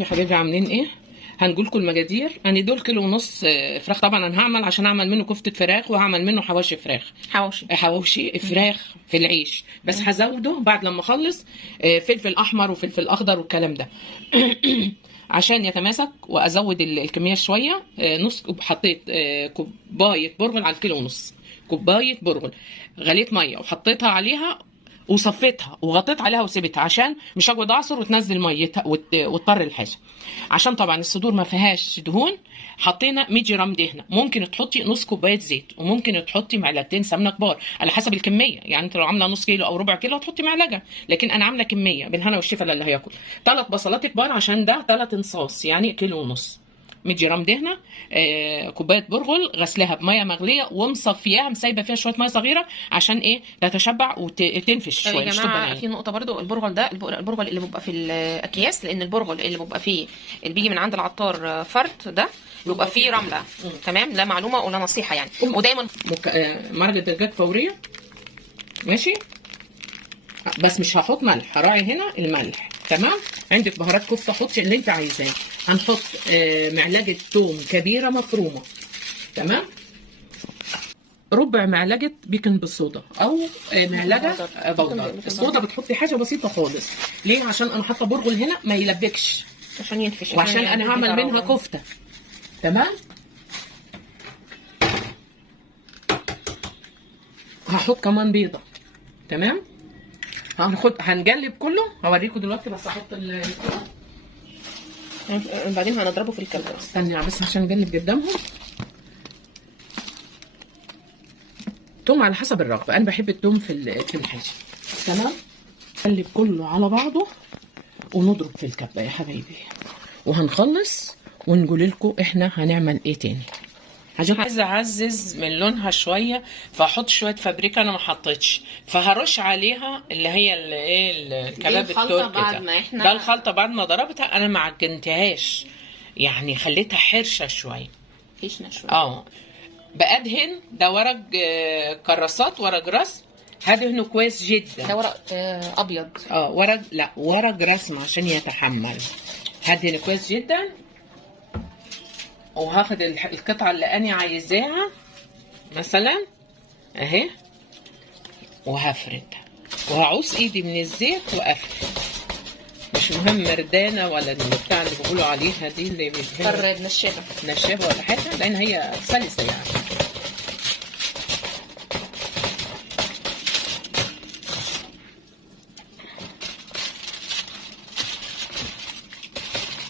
يا حبايبي عاملين ايه؟ هنقول لكم المقادير. انا دول كيلو ونص فراخ. طبعا انا هعمل عشان اعمل منه كفته فراخ وهعمل منه حواشي فراخ. حواوشي فراخ في العيش، بس هزوده بعد لما اخلص فلفل احمر وفلفل اخضر والكلام ده عشان يتماسك، وازود الكميه شويه. نص حطيت كوبايه برغل على الكيلو ونص. كوبايه برغل غليت ميه وحطيتها عليها وصفيتها وغطيت عليها وسيبتها عشان مش هقعد اعصر وتنزل ميتها وتضطر الحاجه. عشان طبعا الصدور ما فيهاش دهون، حطينا 100 جرام دهنه. ممكن تحطي نص كوبايه زيت، وممكن تحطي معلقتين سمنه كبار على حسب الكميه. يعني انت لو عامله نص كيلو او ربع كيلو هتحطي معلقه، لكن انا عامله كميه بالهنا والشفا اللي هياكل. 3 بصلات كبار عشان ده 3 انصاص، يعني كيلو ونص. 100 جرام دهنه، كوبايه برغل غسلاها بميه مغليه ومصفياها، مسايبه فيها شويه ميه صغيره عشان ايه؟ تتشبع وتنفش شويه. يا جماعه في نقطه برضو، البرغل ده البرغل اللي بيبقى في الاكياس، لان البرغل اللي بيبقى فيه اللي بيجي من عند العطار فرد ده بيبقى فيه رمله. تمام، لا معلومه ولا نصيحه يعني. ودايما مرقه دجاج فوريه ماشي، بس مش هحط ملح، هراعي هنا الملح. تمام. عندك بهارات كفته حطي اللي انت عايزاه. هنحط معلقه ثوم كبيره مفرومه. تمام. ربع معلقه بيكنج بالصودا او معلقه بودر. الصودا بتحطي حاجه بسيطه خالص. ليه؟ عشان انا حاطه برغل هنا ما يلبكش، عشان ينفش، وعشان انا هعمل منها كفته. تمام. هحط كمان بيضه. تمام. هنقلب كله، هوريكم دلوقتي، بس احط بعدين هنضربه في الكبه. استني بس عشان نقلب قدامهم. توم على حسب الرغبه، انا بحب التوم في الحاجه. تمام. نقلب كله على بعضه ونضرب في الكبه يا حبايبي، وهنخلص ونقول لكم احنا هنعمل ايه تاني. عايزه اعزز من لونها شويه، فاحط شويه فابريكا. انا ما حطيتش، فهرش عليها اللي هي الكباب التركي ده الخلطه بعد ما ضربتها. انا ما عجنتهاش، يعني خليتها حرشه شويه، خشنه شويه. بأدهن ده ورق كراسات، ورق راس. هدهنه كويس جدا. ده ورق ابيض. ورق رسم عشان يتحمل. هدهنه كويس جدا، وهاخد القطعه اللي انا عايزاها مثلا اهي، وهفردها وهعوص ايدي من الزيت وافرد. مش مهم مردانه ولا البتاع اللي بيقولوا عليها دي اللي نشافه ولا حاجه، لان هي سلسه يعني.